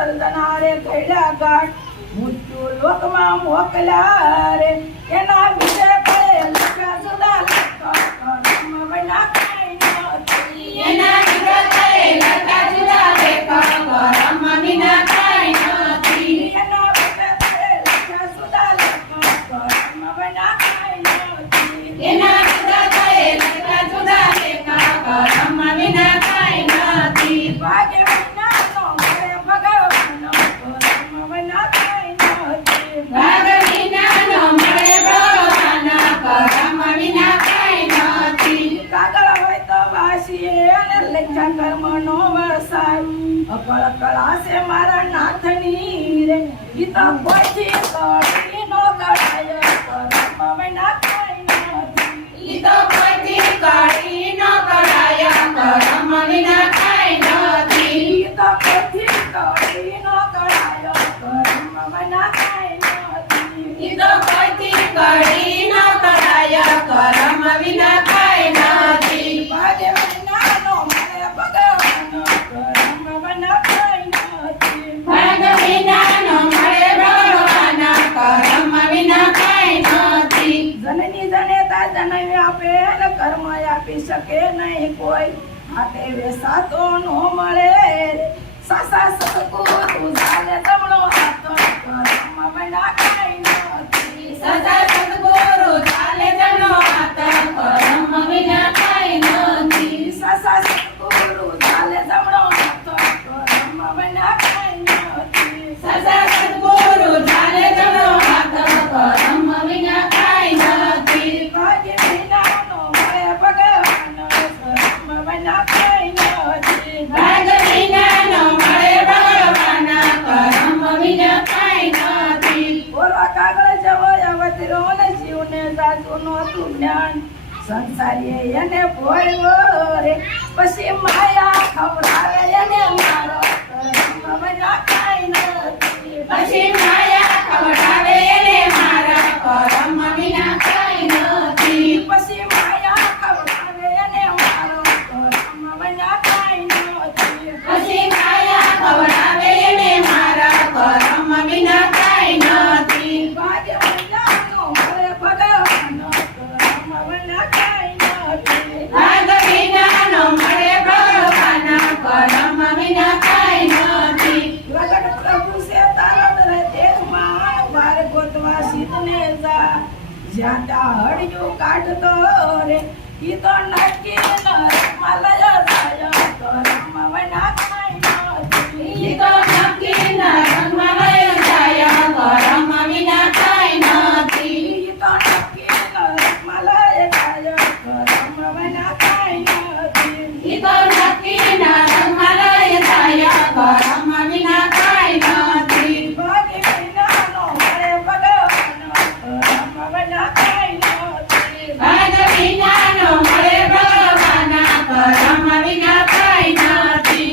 સર્જનારે ઘડ્યા ગાંઠ મૃત્યુ લોકમાં મોકલ્યા રે એના વિશે પડે લખા જુદા લખા કર્મ વિના કાંઈ નથી એના વિશે પડે લખા જુદા લખા કર્મ વિના કાંઈ નથી એના વિશે પડે લખા જુદા લખા કર્મ વિના કાંઈ નથી એના વિશે પડે લખા જુદા લખા કર્મ વિના કાંઈ નથી ભાગ્ય વિનાનો મળે ભગવાનનો કર્મ વિના કાંઈ નથી ભાગ વિનાનો મળે ભગવાનના કર્મ વિના કાંઈ નથી કાગળ હોય તો વાસીએ અને લખ્યા કર્મનો વરસાદ અકળ કળાશે મારા નાથની રે ઈ તો કોઈથી કળી નો કળાય કર્મ વિના કાંઈ નથી ઈ તો કોઈથી કળી ન કળાય કર્મ વિના કાંઈ નથી ઈ તો કોઈથી કળી નો કળાય કર્મ વિના કાંઈ નથી ઈ તો કોઈથી કળી ન કળાય કર્મ વિના કાંઈ નથી ભાગ્ય વિનાનો મળે ભગવાનનો કર્મ વિના કાંઈ નથી ભાગ વિનાનો મળે ભગવાનના કર્મ વિના કાંઈ નથી જનની જનેતા જનવી આપે ને કર્મ આપી શકે નહીં કોઈ હાથે વેસાતો નો મળે રે સાસા સતગુરુ ચાલે તમણો હાથ કર્મ વિના કાંઈ નથી સદા સદગુરુ ચાલે જનો હાથ કર્મ વિના કાંઈ નથી સાસા સતગુરુ ચાલે તમણો હાથ કર્મ વિના કાંઈ નથી સદા સદગુરુ ચાલે જનો હાથ કર્મ વિના કાંઈ નથી ભાગ્ય વિનાનો મળે ભગવાનનો કર્મ વિના કાંઈ નથી ભાગ વિનાનો મળે ભગવાનના કર્મ વિના કાંઈ નથી બોલવા કાગળ જવો અવતરો ને જીવને જાતું નહોતું જ્ઞાન સંસારીએ એને ભોળ્યો રે પછી માયા ખવડાવે એને મારો કર્મ વિના કાંઈ નથી પછી માયા ખવડાવે એને મારા કર્મ વિના કાંઈ નથી પછી માયા ખવડાવે એને મારો કર્મ વિના કાંઈ નથી પછી માયા ખવડાવે એને મારા કર્મ વિના કાંઈ નથી ભાગ્ય વિનાનો મળે ભગવાનનો કર્મ વિના કાંઈ નથી ભાગ વિનાનો મળે ભગવાનના કર્મ વિના કાંઈ નથી પ્રગટ પ્રભુ છે તારદ રે દેહમાં વાર ગોતવા સીધને જા જ્યાં ત્યાં હળિયું કાઢતો રે ઈ તો નક્કી ન મલય જાય કર્મ વિના કાંઈ નથી ઈ તો નક્કી ન રંગમાં વયો જાય કર્મ વિના કાંઈ નથી ઈ તો નક્કી ન મલય જાય કર્મ વિના કાંઈ નથી ઈ તો નક્કી ન રંગમાં લઈ જાય કર્મ વિના કાંઈ નથી ભાગ્ય વિનાનો મળે ભગવાનનો કર્મ વિના કાંઈ નથી ભાગ વિનાનો મળે ભગવાનના કર્મ વિના કાંઈ નથી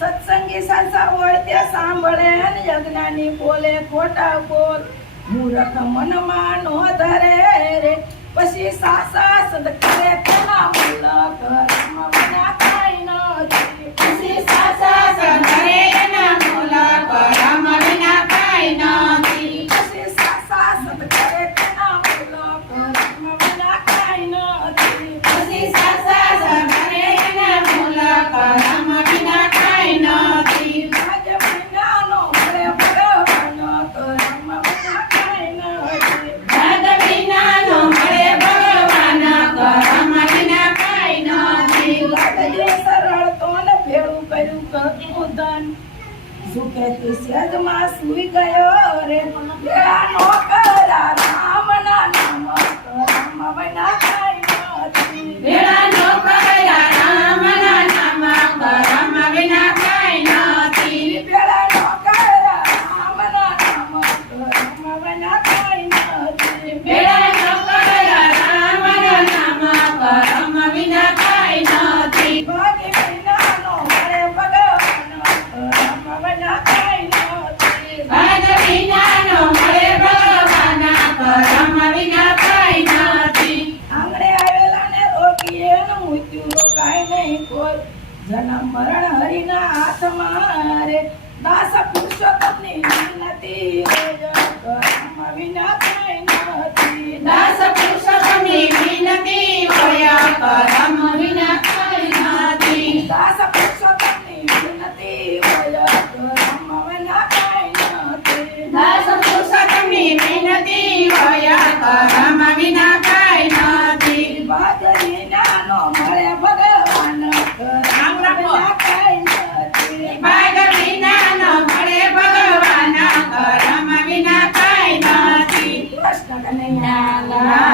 સત્સંગી સાસા વળતે સાંભળે અને યજ્ઞાની બોલે ખોટા બોલ મૂર્ખ મનમાં નો ધરે રે પછી સાસા સદ કરે તેના મૂલ કર્મ વિના કાંઈ નથી પછી સાસા સંઘરે એના મૂલ કર્મ વિના કાંઈ નથી પછી સાસા સદ કરે તેના મૂલ કર્મ વિના કાંઈ નથી પછી સાસા સંઘરે એના મૂલ કર્મ વિના કાંઈ નથી ભાગ્ય વિનાનો મળે ભગવાનનો કર્મ વિના કાંઈ નથી ભાગ વિનાનો મળે ભગવાનના કર્મ વિના કાંઈ નથી લાગજે સરળ તો ને ભેળું કર્યું કરું ધન સુખેથી સેજમાં સૂઈ ગયો રે ભેળા નો કરા રામના નામ કર્મ વિના કાંઈ નથી ભેળા નો કર્યા રામના નામ કર્મ વિના કાંઈ નથી ભેળા નો કરા રામના નામ કર્મ વિના કાંઈ નથી ભેળા નો કર્યા રામના નામ કર્મ વિના કાંઈ નથી ભાગ્ય વિનાનો મળે ભગવાનનો કર્મ વિના કાંઈ નથી ભાગ વિનાનો મળે ભગવાનના નથી. દાસ પુરુષોત્તમની વિનતી હોય કરમ વિના કાંઈ નથી. દાસ પુરુષોત્તમની વિનતી હોય કરમ વિના કાંઈ નથી. દાસ પુરુષોત્તમની વિનતી હોય કરમ વિના કાંઈ નથી. ભાગરી નાનો મળે ભગવાન કરમ વિના કાંઈ નથી. ભાગ વિના ન મળે ભગવાન કરમ વિના કાંઈ નથી. કૃષ્ણ કનૈયા